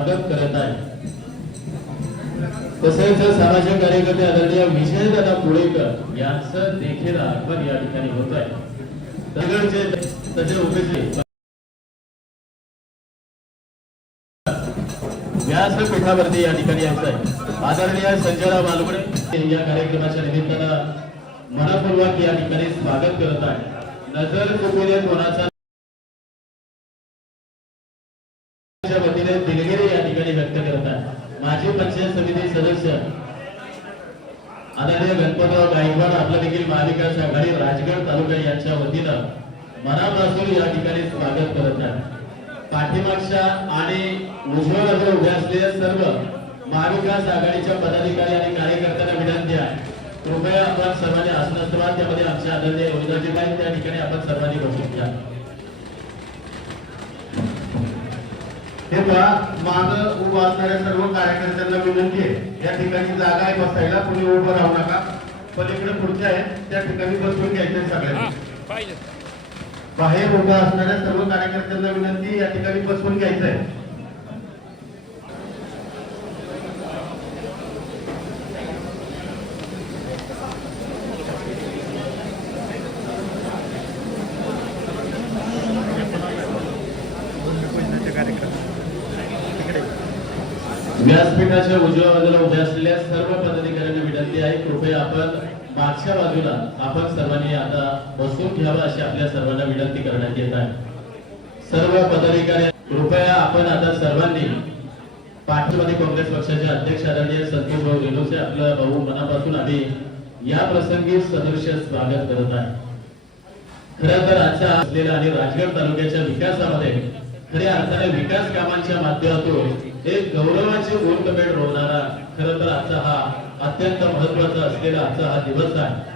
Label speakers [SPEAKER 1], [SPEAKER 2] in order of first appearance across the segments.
[SPEAKER 1] स्वागत करत आहे. तसेच सामाजिक कार्यकर्ते आदरणीय विजयदादा पुळेकर यांचं देखील आगमन या ठिकाणी होत आहे. तसे उपस्थित व्यासपीठावरती या ठिकाणी यायचं आहे. आदरणीय संजयराव मालगुडे या कार्यक्रमाच्या निमित्तानं मनपूर्वक या ठिकाणी स्वागत करत आहे. नजर चुकविले कोणाचा च्या वतीने दिलगिरी या ठिकाणी व्यक्त करत आहे माजी पंचायत समिती सदस्य आदरणीय गणपतराव गायकवाड आपलं देखील महाविकास आघाडी राजगड तालुका यांच्या वतीनं मनापासून या ठिकाणी स्वागत करत आहे. पाठीमागच्या आणि उजव्या बाजूला उभे असलेल्या सर्व महाविकास आघाडीच्या पदाधिकारी आणि कार्यकर्त्यांना विनंती आहे. कृपया आपण सर्वांनी आसनस्थवा त्यामध्ये आमच्या आदरणीय योजनाचे आहेत त्या ठिकाणी आपण सर्वांनी बसून घ्या.
[SPEAKER 2] हे पहा माग उभं असणाऱ्या सर्व कार्यकर्त्यांना विनंती आहे. या ठिकाणी जागा आहे बसायला कुणी उभं राहू नका. पलीकडे खुर्च्या आहेत त्या ठिकाणी बसून घ्यायचे सगळ्यांनी. बाहेर उभं असणाऱ्या सर्व कार्यकर्त्यांना विनंती या ठिकाणी बसून घ्यायचं आहे.
[SPEAKER 1] व्यासपीठाच्या उजव्या बाजूला उभ्या असलेल्या सर्व पदाधिकाऱ्यांना विनंती आहे कृपया आपण मागच्या बाजूला आपण सर्वांनी आता बसून घ्यावं अशी आपल्या सर्वांना विनंती करण्यात येत आहे. सर्व पदाधिकारी कृपया आपण आता सर्वांनी पाठीमध्ये काँग्रेस पक्षाचे अध्यक्ष आदरणीय संतोष भाऊ रेणूचे आपलं भाऊ मनापासून आम्ही या प्रसंगी सदृश्य स्वागत करत आहे. खरं तर आजच्या असलेल्या आणि राजगड तालुक्याच्या विकासामध्ये खऱ्या अर्थाने विकास कामांच्या माध्यमातून एक गौरवाचे ऊर्तमेढ रोवणारा खर तर आजचा हा अत्यंत महत्त्वाचा असलेला आजचा हा दिवस आहे.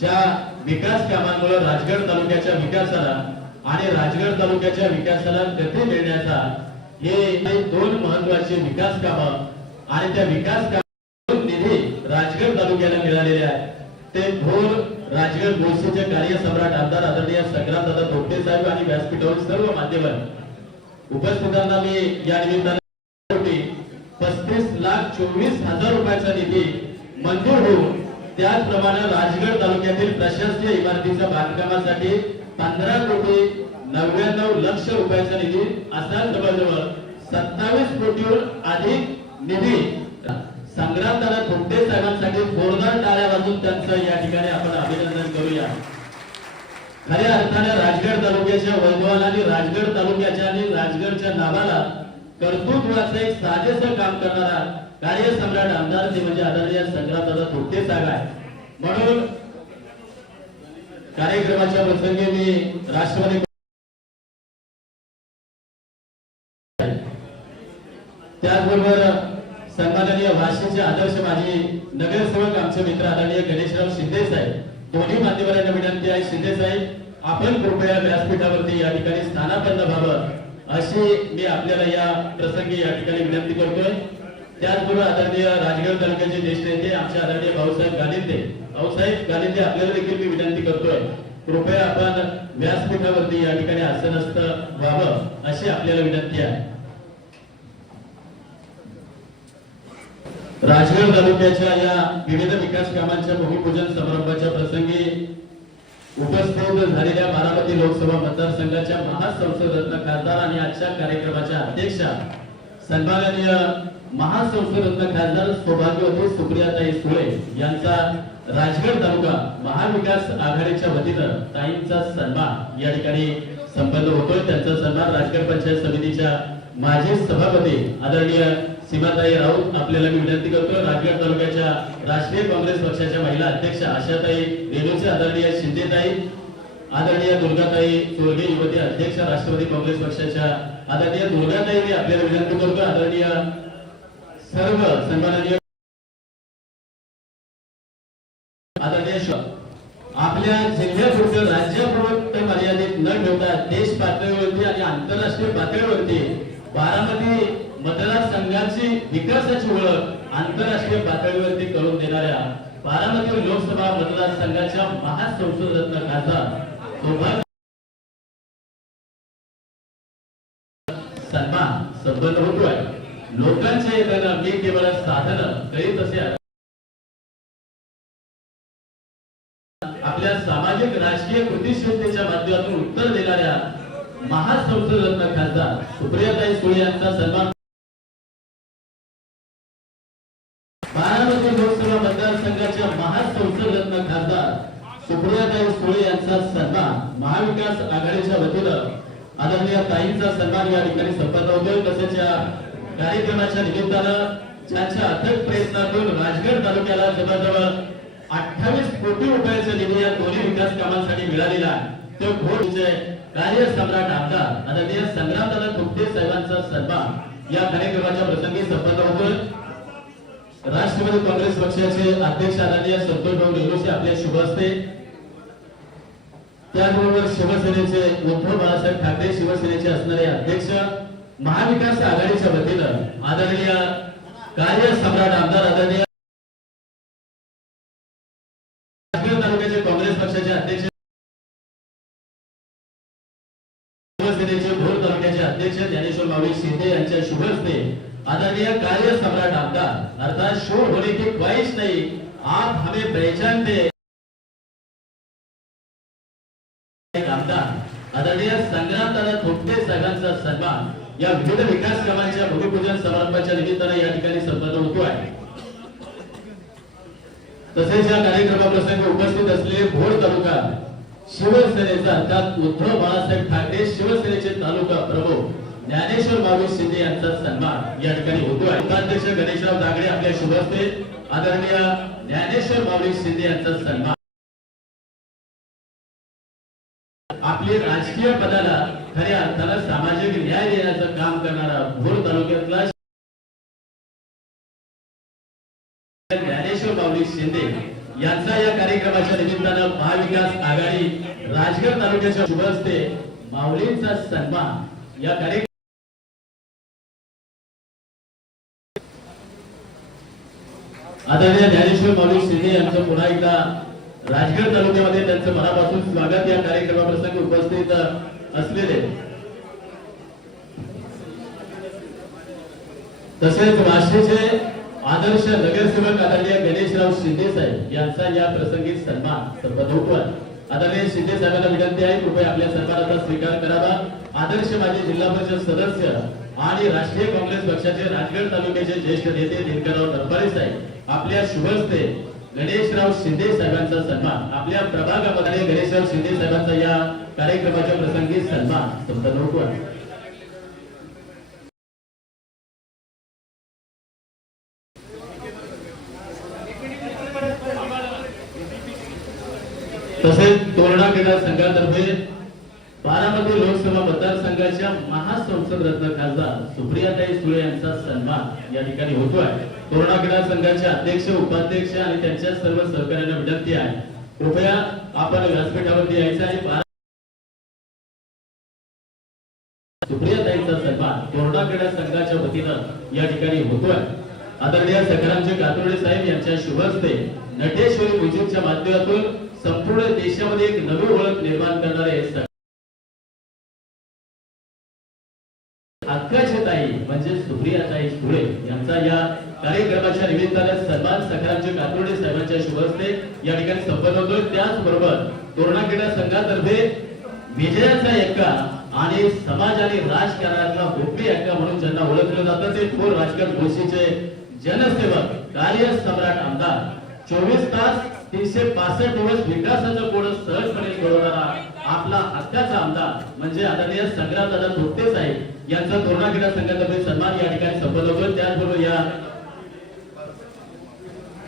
[SPEAKER 1] ज्या विकास कामांमुळे राजगड तालुक्याच्या विकासाला आणि राजगड तालुक्याच्या विकासाला गती देण्याचा हे दोन महत्त्वाचे विकास कामं आणि त्या विकास काम निधी राजगड तालुक्याला मिळालेले आहे ते थोर राजगड गोष्टीचे कार्यसम्राट आमदार आदरणीय संग्रामदादा धोपटे साहेब आणि व्यासपीठावर सर्व मान्यवर. उपस्थितांना मी या निमित्ताने पस्तीस लाख चोवीस हजार रुपयाचा निधी मंजूर होऊन त्याचप्रमाणे राजगड तालुक्यातील प्रशासकीय इमारतीच्या बांधकामासाठी पंधरा कोटी नव्याण्णव लक्ष रुपयाचा निधी असा जवळजवळ सत्तावीस कोटीहून अधिक निधी. संग्रामदादा थोपटे साहेबांसाठी जोरदार टाळ्या वाजून त्यांचं या ठिकाणी आपण अभिनंदन करूया. खऱ्या अर्थाने राजगड तालुक्याच्या वैभवाला आणि राजगड तालुक्याच्या आणि राजगडच्या नावाला कर्तृत्वाचं एक साजेस काम करणारा कार्यसम्राट आमदार ते म्हणजे आदरणीय संग्रामदादा थोपटे साहेब आहे म्हणून कार्यक्रमाच्या प्रसंगी मी राष्ट्रवादी त्याचबरोबर सन्माननीय वाशीचे आदर्श माजी नगरसेवक आमचे मित्र आदरणीय गणेशराव शिंदे साहेब. दोन्ही मान्यवरांना विनंती आहे. शिंदे साहेब आपण कृपया व्यासपीठावरती या ठिकाणी स्थानापन्न व्हावं. अशी मी आपल्याला या प्रसंगी या ठिकाणी विनंती करतोय. त्याचबरोबर आदरणीय राजगड तालुक्याचे ज्येष्ठ नेते आमचे आदरणीय भाऊसाहेब गालिंदे. भाऊसाहेब गालिंदे आपल्याला देखील मी विनंती करतोय. कृपया आपण व्यासपीठावरती या ठिकाणी आसनस्थ व्हावं अशी आपल्याला विनंती आहे. राजगड तालुक्याच्या या विविध विकास कामांच्या भूमिपूजन समारंभाच्या प्रसंगी उपस्थित झालेल्या बारामती लोकसभा मतदारसंघाच्या महासंसद खासदार आणि आजच्या कार्यक्रमाच्या अध्यक्षा सन्माननीय महासंसद खासदार सौभाग्यवती सुप्रियाताई सुळे यांचा राजगड तालुका महाविकास आघाडीच्या वतीनं ताईंचा सन्मान या ठिकाणी संपन्न होतोय. त्यांचा सन्मान राजगड पंचायत समितीच्या माजी सभापती आदरणीय सीमाताई राऊत आपल्याला मी विनंती करतो राजगड तालुक्याच्या राष्ट्रीय काँग्रेस पक्षाच्या महिला अध्यक्ष आशाताई रेणूचे आदरणीय शिंदेताई आदरणीय दुर्गाताई चोरगे युवती अध्यक्ष राष्ट्रवादी काँग्रेस पक्षाच्या आदरणीय दुर्गाताई मी आपल्याला विनंती करतो आदरणीय सर्व सन्माननीय आदरणीय आपल्या जिल्ह्यापुरतं राज्यापुरतं मर्यादित न ठेवता देश पातळीवरती आणि आंतरराष्ट्रीय पातळीवरती बारामती मतदारसंघाची विकासाची ओळख आंतरराष्ट्रीय पातळीवरती करून देणाऱ्या बारामती लोकसभा मतदारसंघाच्या महासंसद रत्न खासदार सौभाग्य सन्मान संपन्न होतोय. लोकांच्या येताना मी केवळ साधन करीत असे आपल्या सामाजिक राजकीय कृतीशीलतेच्या माध्यमातून उत्तर देणाऱ्या महासंसद रत्न खासदार सुप्रियाताई सुळे यांचा सन्मान सुप्रियाताई सुळे यांचा सन्मान महाविकास आघाडीच्या वतीनं आदरणीय ताईंचा सन्मान या ठिकाणी संपन्न होतोय. तसेच या कार्यक्रमाच्या निमित्तानं ज्यांच्या अथक प्रयत्नातून राजगड तालुक्याला जवळजवळ अठ्ठावीस कोटी रुपयाचा निधी या दोन्ही विकास कामांसाठी मिळालेला आहे. तो घोडचे कार्य सम्राट आमदार आदरणीय संग्रामदादा तुपटे साहेबांचा सन्मान या कार्यक्रमाच्या प्रसंगी संपन्न होतोय. राष्ट्रवादी काँग्रेस पक्षाचे अध्यक्ष आदरणीय संतोष भाऊ निवडणुकी आपल्या शुभ असते त्याचबरोबर शिवसेनेचे उद्धव बाळासाहेब ठाकरे शिवसेनेचे असणारे अध्यक्ष महाविकास आघाडीच्या वतीनं आदरणीय कार्य सम्राट आमदार आदरणीय तालुक्याचे काँग्रेस पक्षाचे अध्यक्ष शिवसेनेचे भोर तालुक्याचे अध्यक्ष ज्ञानेश्वर मावळी शिंदे यांच्या शुभ हस्ते आदरणीय कार्य सम्राट आमदार अर्थात शो होने की ख्वाहिश नहीं आप हमें पहचानते एक आमदार आदरणीय संग्रामदादा थोपटे साहेबांचा सन्मान या विविध विकास कामांच्या भूमिपूजन समारंभाच्या निमित्ताने या ठिकाणी संपन्न होतो आहे. तसेच या कार्यक्रमाप्रसंगी उपस्थित असलेले भोर तालुका शिवसेनेचा अर्थात उद्धव बाळासाहेब ठाकरे शिवसेनेचे तालुका प्रमुख ज्ञानेश्वर बाबू शिंदे यांचा सन्मान या ठिकाणी होतो आहे. उपाध्यक्ष गणेशराव दागडे आपल्या शुभ असते आदरणीय ज्ञानेश्वर बाबू शिंदे यांचा सन्मान. आपली राजकीय पदाला खऱ्या अर्थाला सामाजिक न्याय देण्याचं काम करणारा भोर तालुक्यातला ज्ञानेश्वर बावली शिंदे यांचा या कार्यक्रमाच्या निमित्तानं महाविकास आघाडी राजगड तालुक्याच्या शुभ हस्ते माऊलींचा सन्मान या कार्यक्रम आदरणीय ज्ञानेश्वर माऊली शिंदे यांचं पुन्हा एकदा राजगड तालुक्यामध्ये त्यांचं मनापासून स्वागत या कार्यक्रमाप्रसंगी उपस्थित असलेले. तसेच वाशीचे आदर्श नगरसेवक आदरणीय गणेशराव शिंदे साहेब यांचा या प्रसंगी सन्मान संपन्न आदरणीय शिंदे साहेबांना विनंती आहे कृपया आपल्या सन्मानाचा स्वीकार करावा. आदर्श माजी जिल्हा परिषद सदस्य आणि राष्ट्रीय काँग्रेस पक्षाचे राजगड तालुक्याचे ज्येष्ठ नेते दिनकरराव नरपाळे साहेब आपल्या शुभ गणेशराव शिंदे साहेबांचा सन्मान आपल्या प्रभागामध्ये गणेशराव शिंदे साहेबांचा या कार्यक्रमाच्या प्रसंगी सन्मान संपन्न होतो आहे. तसेच तोरणा क्रीडा संघातर्फे बारामती लोकसभा मतदारसंघाच्या महासंसद रत्न खासदार सुप्रियाताई सुळे यांचा सन्मान या ठिकाणी होतो आहे तोरणा क्रीडा संघाचे अध्यक्ष उपाध्यक्ष आणि त्यांच्या सर्व सहकार्यांना विनंती आहे. कृपया आपण व्यासपीठावरती यायचं आणि सुप्रियाताईंचा सन्मान तोरणा क्रीडा संघाच्या वतीनं या ठिकाणी होतोय. आदरणीय सखारामचे कातोडे साहेब यांच्या शुभ हस्ते नटेश्वरी म्युझिकच्या माध्यमातून संपूर्ण देशामध्ये एक नवी ओळख निर्माण करणारे म्हणजे सुप्रियाताई धुळे यांचा या कार्यक्रमाच्या निमित्तानं सन्मान सखारामचे कातोडे साहेबांच्या शुभ हस्ते या ठिकाणी संपन्न होतोय. त्याचबरोबर तोरणा क्रीडा संघातर्फे विजयाचा एक्का आणि समाज आणि राजकारणातला गोपी एक्का म्हणून ज्यांना ओळखलं जातं ते थोर राजकारण गोष्टीचे जनसेवक कार्य सम्राट आमदार. चोवीस तास तीनशे पासष्ट दिवस विकासाचं कोण सहजपणे घडवणारा आपला हक्काचा आमदार म्हणजे आदरणीय संग्राम दादा धोपटे साहेब यांचा तोरणा क्रीडा संघातर्फे सन्मान या ठिकाणी संपन्न होतो त्याचबरोबर या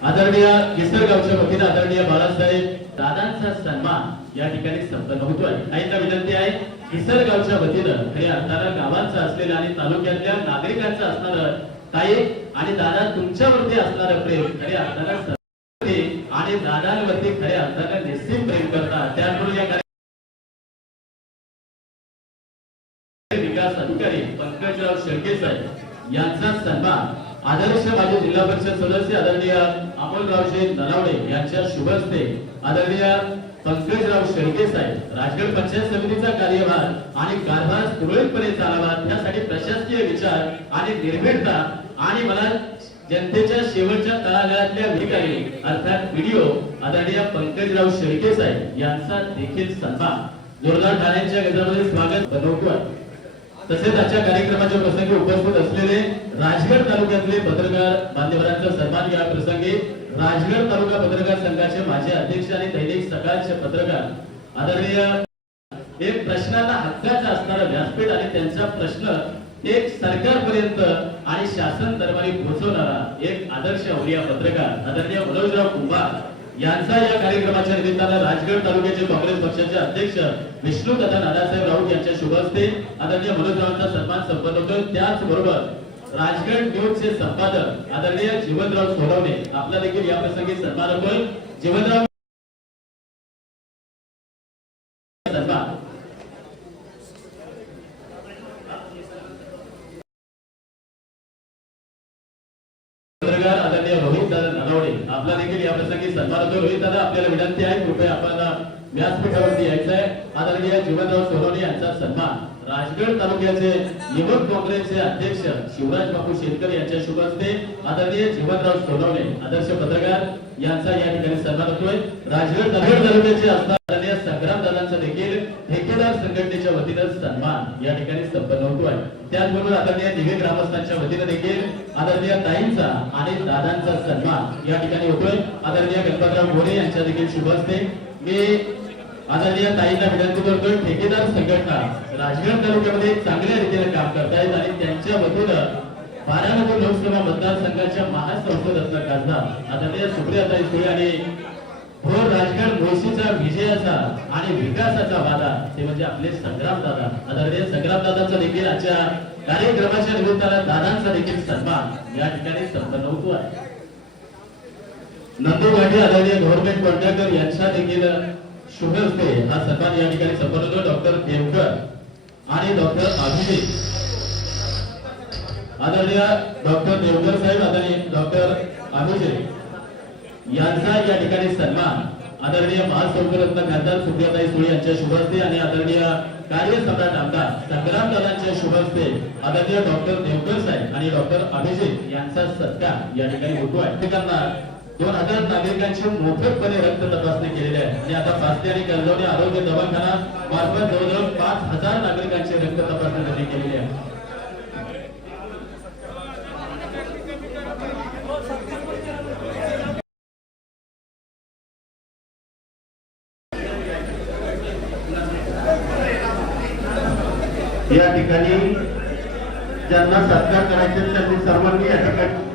[SPEAKER 1] आदरणीय निसर्गावच्या वतीने आदरणीय बाळासाहेब दादांचा सन्मान या ठिकाणी संपन्न होतोय. आईंना विनंती आहे निसर्गावच्या वतीनं खऱ्या अर्थानं गावांचं असलेलं आणि तालुक्यातल्या नागरिकांचं असणारं ताई आणि दादा तुमच्यावरती असणारं प्रेम खऱ्या अर्थानं आणि दादांवरती खऱ्या अर्थानं विकास अधिकारी पंकजराव शेळके साहेब यांचा सन्मान आदर्श माजी जिल्हा परिषद सदस्य आदरणीय अमोलरावजी नलावडे यांच्या शुभ हस्ते आदरणीय पंकजराव शेळके साहेब राजगड पंचायत समितीचा कार्यभार आणि कारभार सुरळीतपणे चालावा त्यासाठी प्रशासकीय विचार आणि निर्भीडता आणि मला जनतेच्या शेवटच्या तळागाळातल्या अधिकारी अर्थात व्हिडिओ आदरणीय पंकजराव शेळके साहेब यांचा देखील सन्मान. जोरदार ठाण्यांच्या गजामध्ये स्वागत. बनवतोय तसेच आजच्या कार्यक्रमाच्या प्रसंगी उपस्थित असलेले राजगड तालुक्यातले पत्रकार बांधवरांचा सन्मान या प्रसंगी राजगड तालुका पत्रकार संघाचे माजी अध्यक्ष आणि दैनिक सकाळचे पत्रकार आदरणीय एक प्रश्नाला हक्काचा असणारा व्यासपीठ आणि त्यांचा प्रश्न एक सरकारपर्यंत आणि शासन दरबारी पोहोचवणारा एक आदर्श अवलिया पत्रकार आदरणीय मनोजराव कुंभार. यांचा या कार्यक्रमाच्या निमित्तानं राजगड तालुक्याचे काँग्रेस पक्षाचे अध्यक्ष विष्णू विष्णुदत्त नानासाहेब राऊत यांच्या शुभ हस्ते आदरणीय मनोजरावांचा सन्मान संपन्न होतो त्याचबरोबर राजगड न्यूजचे संपादक आदरणीय जीवनराव सोनवणे आपला देखील या प्रसंगी सन्मान होतोय. जीवनराव सन्मान पत्रकार आदरणीय रोहित दादा नलवडे आपला देखील या प्रसंगी होईल दादा आपल्याला विनंती आहे कृपया आपण व्यासपीठावरती यायचं आहे आदरणीय जीवनराव सोनवणे यांचा सन्मान. राजगड तालुक्याचे युवक काँग्रेसचे अध्यक्ष शिवराज बापू शेतकरी यांच्या शुभ हस्ते आदरणीय जीवनराव सोनवणे आदर्श पत्रकार यांचा या ठिकाणी सन्मान होतोय. राजगड तालुक्याचे असणारे संग्राम दादांचा देखील ठेकेदार संघटनेच्या वतीनं सन्मान या ठिकाणी संपन्न होतो आहे. त्याचबरोबर आदरणीय दिवे ग्रामस्थांच्या वतीनं देखील आदरणीय ताईंचा आणि दादांचा सन्मान या ठिकाणी होतोय. आदरणीय गणपतराव गोरे यांच्या देखील शुभ असते मी आदरणीय ताईंना विनंती करतोय ठेकेदार संघटना राजगड तालुक्यामध्ये चांगल्या रीतीने काम करतायत आणि त्यांच्या वतीनं बारानगर लोकसभा मतदारसंघाच्या महासंसद असणार खासदार आदरणीय सुप्रियाताई सुळे आणि भोर राजगड मुळशीचा विजयाचा आणि विकासाचा वादा ते म्हणजे आपले संग्राम दादा आदरणीय संग्राम दादाचा देखील आजच्या कार्यक्रमाच्या निमित्तानं दादांचा देखील सन्मान या ठिकाणी संपन्न होतो आहे. नंदू आदरणीय गव्हर्नमेंट कॉन्ट्रॅक्टर यांच्या देखील शुभ हस्ते हा सन्मान या ठिकाणी संपन्न होतो. डॉक्टर देवकर आणि डॉक्टर अभिषेक. आदरणीय डॉक्टर देवकर साहेब आदरणीय डॉक्टर अभिषेक यांचा या ठिकाणी सन्मान आदरणीय महासौकरत्न खासदार सुप्रियाताई सुळे यांच्या शुभ हस्ते आणि आदरणीय कार्यसम्राट आमदार संग्राम दादांच्या शुभ हस्ते आदरणीय डॉक्टर देवकर साहेब आणि डॉक्टर अभिजित यांचा सत्कार या ठिकाणी होतो आहे. ठिकाणा दोन हजार नागरिकांची मोफतपणे रक्त तपासणी केलेली आहे. आणि आता पाचते आणि कर्जवणे आरोग्य दवाखाना मार्फत जवळजवळ पाच हजार नागरिकांची रक्त तपासणी केलेली आहे
[SPEAKER 2] या ठिकाणी ज्यांना सत्कार करायचे त्यांनी सर्वांनी या ठिकाणी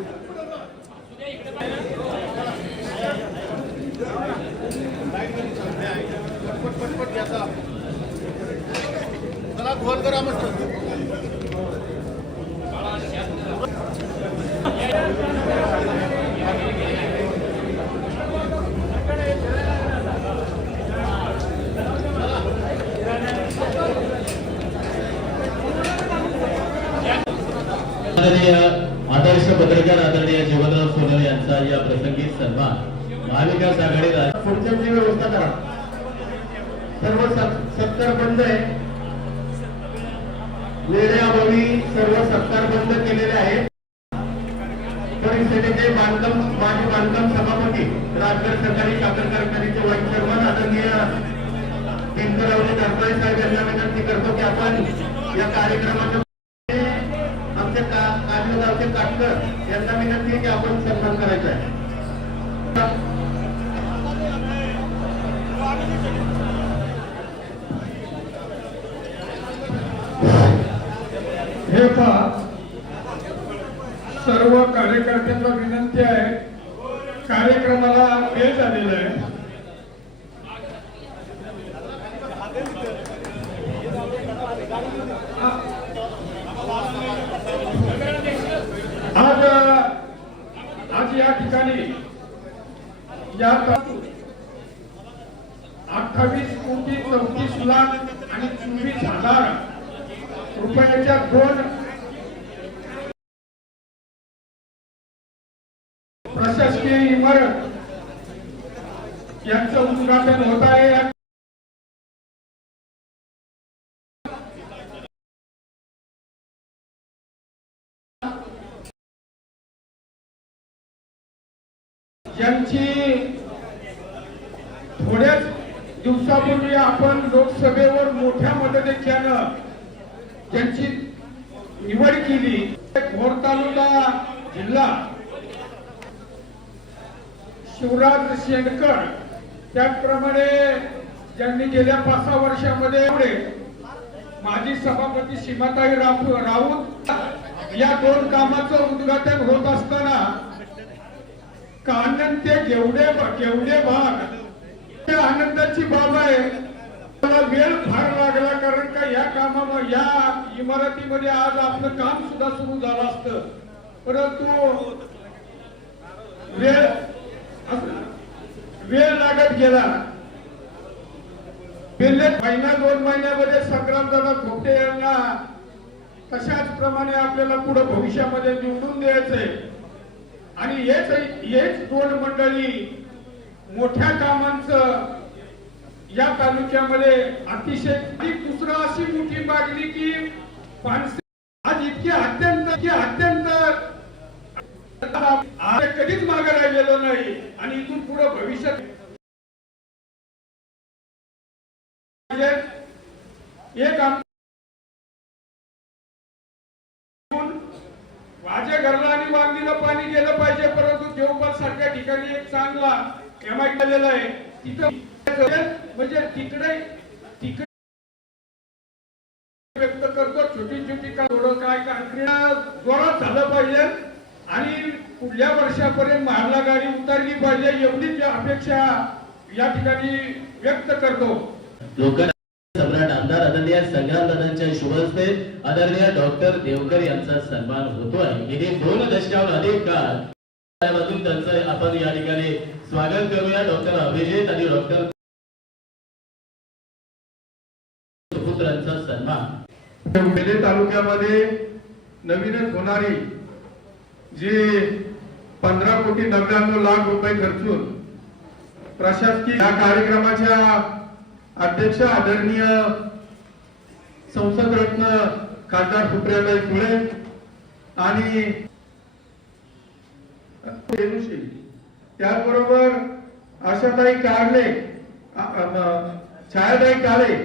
[SPEAKER 1] आदरणीय आदर्श पत्रकार आदरणीय जीवनराव सोनवणे यांचा या प्रसंगी सन्मान. महाविकास आघाडीला
[SPEAKER 2] पुढच्या व्यवस्था करा. सर्व सत- सत्कार बंद आहे. वेळेअभावी सर्व सत्कार बंद केलेले आहेत. परिषदेचे बांधकाम माजी बांधकाम सभापती राजगड सरकारी साखर कारखान्याचे वाईट चेअरमन आदरणीय दिनकररावजी दरबाई साहेब यांना विनंती करतो की आपण या कार्यक्रमाच्या
[SPEAKER 3] कार्यकर्त्यांना विनंती आहे कार्यक्रमाला वेळ झालेला आहे आज आज या ठिकाणी या अठ्ठावीस कोटी चौतीस लाख आणि चोवीस हजार रुपयाच्या दोन शासकीय इमारत यांचं उद्घाटन होत आहे. यांची थोड्याच दिवसापूर्वी आपण लोकसभेवर मोठ्या मदतीच्यानं त्यांची निवड केली भोर तालुका जिल्हा शिवराज शेंडकर. त्याचप्रमाणे ज्यांनी गेल्या पाच सहा वर्षामध्ये एवढे माजी सभापती सीमाताई राऊत या दोन कामाचं उद्घाटन होत असताना का आनंद ते जेवढे जेवढे भाग ते आनंदाची बाब आहे. मला वेळ फार लागला कारण का या कामामध्ये या इमारतीमध्ये आज आपलं काम सुद्धा सुरू झालं असतं. परंतु वेळ वेळ लागत गेला. गेले महिना दोन महिन्यामध्ये संग्रामदादा खोपटे यांना तशाच प्रमाणे आपल्याला पुढे भविष्यामध्ये निवडून द्यायचंय. आणि हेच हेच दोन मंडळी मोठ्या कामांचं या तालुक्यामध्ये अतिशय दुसरं अशी मोठी मागणी की पानसे आज इतकी अत्यंत इतकी अत्यंत आज कधीच मागे राहिलेलो नाही आणि इथून पुढे भविष्यात एक आम माझ्या घरला आणि वांगीला पाणी गेलं पाहिजे परंतु देवपाल सारख्या ठिकाणी एक चांगला एमआय केलेला आहे तिथं म्हणजे तिकडे तिकडे व्यक्त करतो छोटी छोटी का थोडं काय काँक्रीट जोरात झालं पाहिजे आणि पुढल्या वर्षापर्यंत महाडला गाडी उतरली पाहिजे एवढीच अपेक्षा या ठिकाणी व्यक्त करतो.
[SPEAKER 1] लोकल सम्राट आमदार आदरणीय संग्राम दादांच्या शुभ हस्ते आदरणीय डॉक्टर देवकर यांचा सन्मान होतो आहे गेली दोन दशकाहून अधिक काळ त्यांचं आपण या ठिकाणी स्वागत करूया. डॉक्टर अभिजित आणि डॉक्टर सुपुत्रांचा सन्मान.
[SPEAKER 3] मेले तालुक्यामध्ये नवीनच होणारी जी पंधरा कोटी नव्याण्णव लाख रुपये खर्चून प्रशासकीय या कार्यक्रमाच्या अध्यक्ष आदरणीय संसदरत्न खासदार सुप्रियाताई फुले आणि त्याचबरोबर आशाताई काढले छायाताई काळे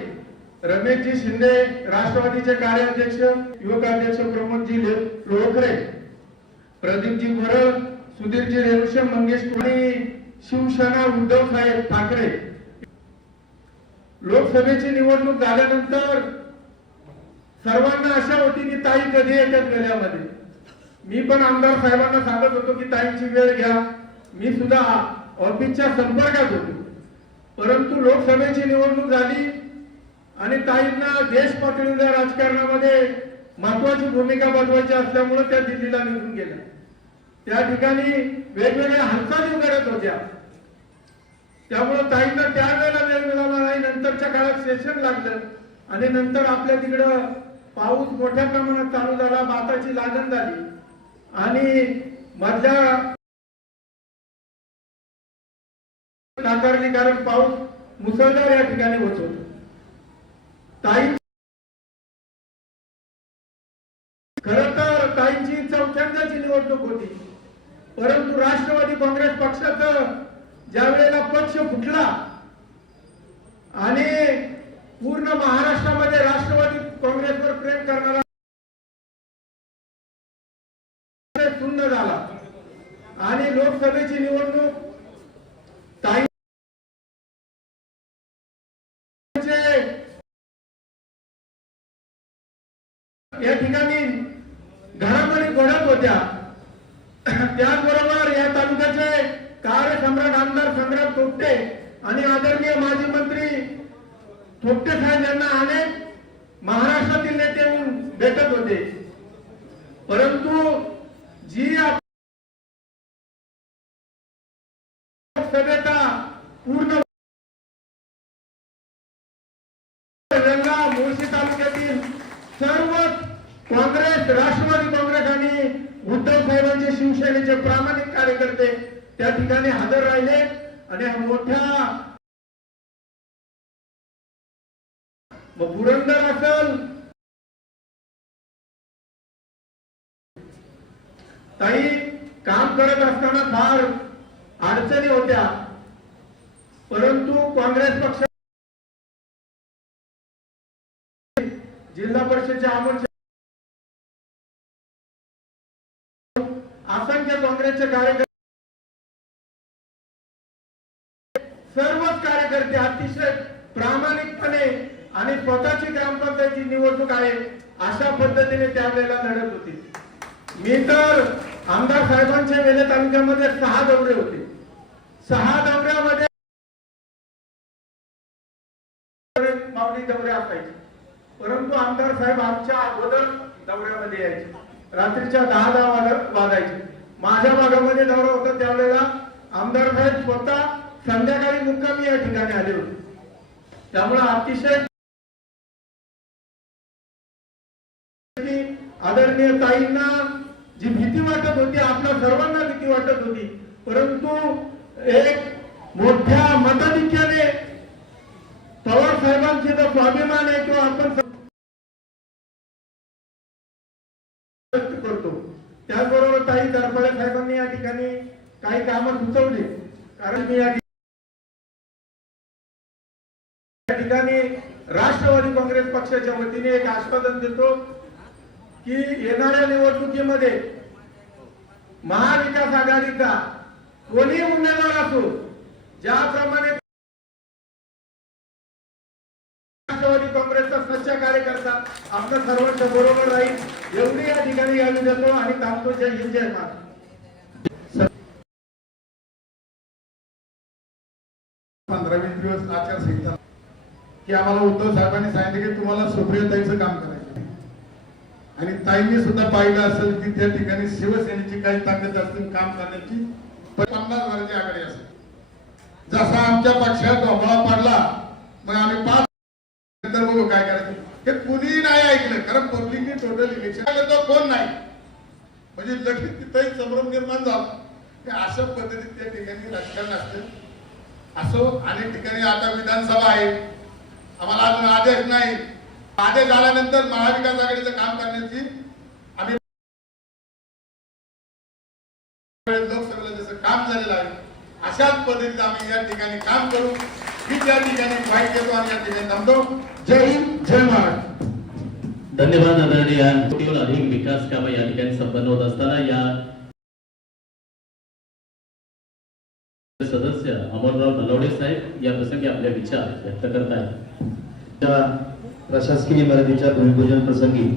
[SPEAKER 3] रमेशजी शिंदे राष्ट्रवादीचे कार्याध्यक्ष युवक अध्यक्ष प्रमोदजी लोखरे प्रदीपजी भरत सुधीरजी रेणुशे मंगेश आणि शिवसेना उद्धव साहेब ठाकरे. लोकसभेची निवडणूक झाल्यानंतर सर्वांना अशा होती की ताई कधी येतात मेळ्यामध्ये मी पण आमदार साहेबांना सांगत होतो की ताईंची वेळ घ्या. मी सुद्धा ऑफिसच्या संपर्कात होतो. परंतु लोकसभेची निवडणूक झाली आणि ताईंना देश पातळीवर राजकारणामध्ये महत्वाची भूमिका बजवायची असल्यामुळे त्या दिल्लीला निघून गेल्या. त्या ठिकाणी वेगवेगळ्या हालचाली करत होत्या. त्यामुळे ताईंना त्यावेळेला वेळ मिळाला नाही नंतरच्या काळात सेशन लागलं. आणि नंतर आपल्या तिकडं पाऊस मोठ्या प्रमाणात चालू झाला भाताची लागण झाली. आणि मधल्या नाकारली कारण पाऊस मुसळधार या ठिकाणी होत होता. ताई खर तर ताईंची चौथ्यांदाची निवडणूक होती. परंतु राष्ट्रवादी काँग्रेस पक्षाचं ज्या वेळेला पक्ष फुटला आणि पूर्ण महाराष्ट्रामध्ये राष्ट्रवादी काँग्रेसवर प्रेम करणारा सुन्न झाला. आणि लोकसभेची निवडणूक ताई या ठिकाणी घडामोडी घडत होत्या. त्याचबरोबर या तालुक्याचे कार्यसम्राट आमदार संग्राम थोपटे आणि आदरणीय माजी मंत्री थोपटे साहेब यांना अनेक महाराष्ट्रातील नेते येऊन भेटत होते. परंतु जी आप- लोकसभेचा पूर्ण रंगा मुळशी तालुक्यातील सर्व काँग्रेस राष्ट्रवादी काँग्रेस आणि उद्धव साहेबांचे शिवसेनेचे प्रामाणिक कार्यकर्ते त्या ठिकाणी हजर राहिले आणि मोठ्या मग पुरंदर असल. ताई काम करत असताना फार अडचणी होत्या. परंतु काँग्रेस पक्ष जिल्हा परिषदच्या आमंत्रण संघटनेचे कार्यकर्ते सर्वच कार्यकर्ते अतिशय प्रामाणिकपणे आणि स्वतःची ग्रामपंचायतची निवडणूक आहे अशा पद्धतीने त्यावेळेला लढत होती. मी तर आमदार साहेबांच्या वेळे तालुक्यामध्ये सहा दौरे होते. सहा दौऱ्यामध्ये मावळी दौरे असायचे. परंतु आमदार साहेब आमच्या अगोदर दौऱ्यामध्ये यायचे. रात्रीच्या दहा दहा वाज- वाजायचे. माझ्या भागामध्ये दौरा होता त्यावेळेला आमदार साहेब स्वतः संध्याकाळी मुक्कामी या ठिकाणी आले होते. त्यामुळे अतिशय आदरणीय ताईंना जी भीती वाटत होती आपल्या सर्वांना भीती वाटत होती परंतु एक मोठ्या मताधिक्याने पवार साहेबांचे जो स्वाभिमान आहे किंवा आपण स- व्यक्त करतो काही ताई करपळे साहेबांनी या ठिकाणी काही कामं सुचवली. कारण मी या या ठिकाणी राष्ट्रवादी काँग्रेस पक्षाच्या वतीने एक आश्वासन देतो की येणाऱ्या निवडणुकीमध्ये महाविकास आघाडीचा कोणी उमेदवार असो ज्याप्रमाणे राष्ट्रवादी काँग्रेसचा सच्चा कार्यकर्ता आपल्या सर्वांच्या बरोबर राहील एवढी या ठिकाणी आम्ही देतो थांबतो जय हिंद जय महाराष्ट्र.
[SPEAKER 4] पंधरावीस दिवस आचारसंहिता. की आम्हाला उद्धव साहेबांनी सांगितलं की तुम्हाला सुप्रियताईचं काम करायचं आणि ताईंनी सुद्धा पाहिलं असेल की त्या ठिकाणी शिवसेनेची काही ताकद असेल काम करण्याची पन्नास हजाराची आघाडी असेल. जसा आमच्या पक्षात ढोबळा पडला मग आम्ही पाच नंतर बघू काय करायचं. हे कुणीही नाही ऐकलं कारण पब्लिकने टोटल इलेक्शन कोण नाही? म्हणजे लगेच तिथंही संभ्रम निर्माण झाला. की अशा पद्धतीत त्या ठिकाणी राजकारण असतं. असो अनेक ठिकाणी आता विधानसभा आहे. आम्हाला अजून आदेश नाही. आदेश आल्यानंतर महाविकास आघाडीचं काम करण्याची आम्ही लोकसभेला जसं काम झालेलं आहे अशाच पद्धतीत आम्ही या ठिकाणी काम करू. ही त्या ठिकाणी फाईट देतो आणि या ठिकाणी थांबतो. जय हिंद जय महाराष्ट्र.
[SPEAKER 1] धन्यवाद आदरणीय अधिक विकास कामं या ठिकाणी संपन्न होत असताना या सदस्य अमरराव नलवडे साहेब या प्रसंगी आपले विचार व्यक्त करत आहेत
[SPEAKER 5] प्रशासकीय इमारतीच्या भूमिपूजन प्रसंगी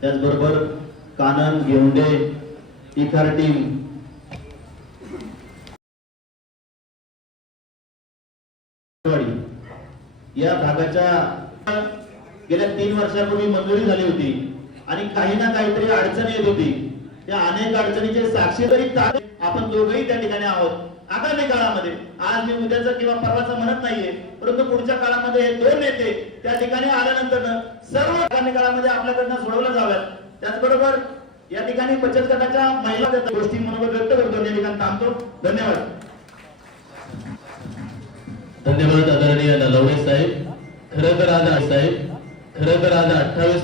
[SPEAKER 5] त्याचबरोबर कानन घेवंडे इखारटी या भागाच्या गेल्या तीन वर्षापूर्वी मंजुरी झाली होती आणि काही ना काहीतरी अडचण येत होती. त्या अनेक अडचणीचे साक्षी तरी आपण दोघंही त्या ठिकाणी आहोत. आगामी काळामध्ये आज मी उद्याच किंवा परवाचं म्हणत नाहीये परंतु पुढच्या काळामध्ये हे दोन नेते त्या ठिकाणी आल्यानंतर सर्व आगामी काळामध्ये आपल्याकडनं सोडवल्या जाव्यात. त्याचबरोबर या ठिकाणी बचत गटाच्या महिला गोष्टी मनोबल व्यक्त करतो. या ठिकाणी थांबतो. धन्यवाद.
[SPEAKER 1] धन्यवाद आदरणीय नलवडे साहेब. खरं तर आज साहेब. खरं तर आज अठ्ठावीस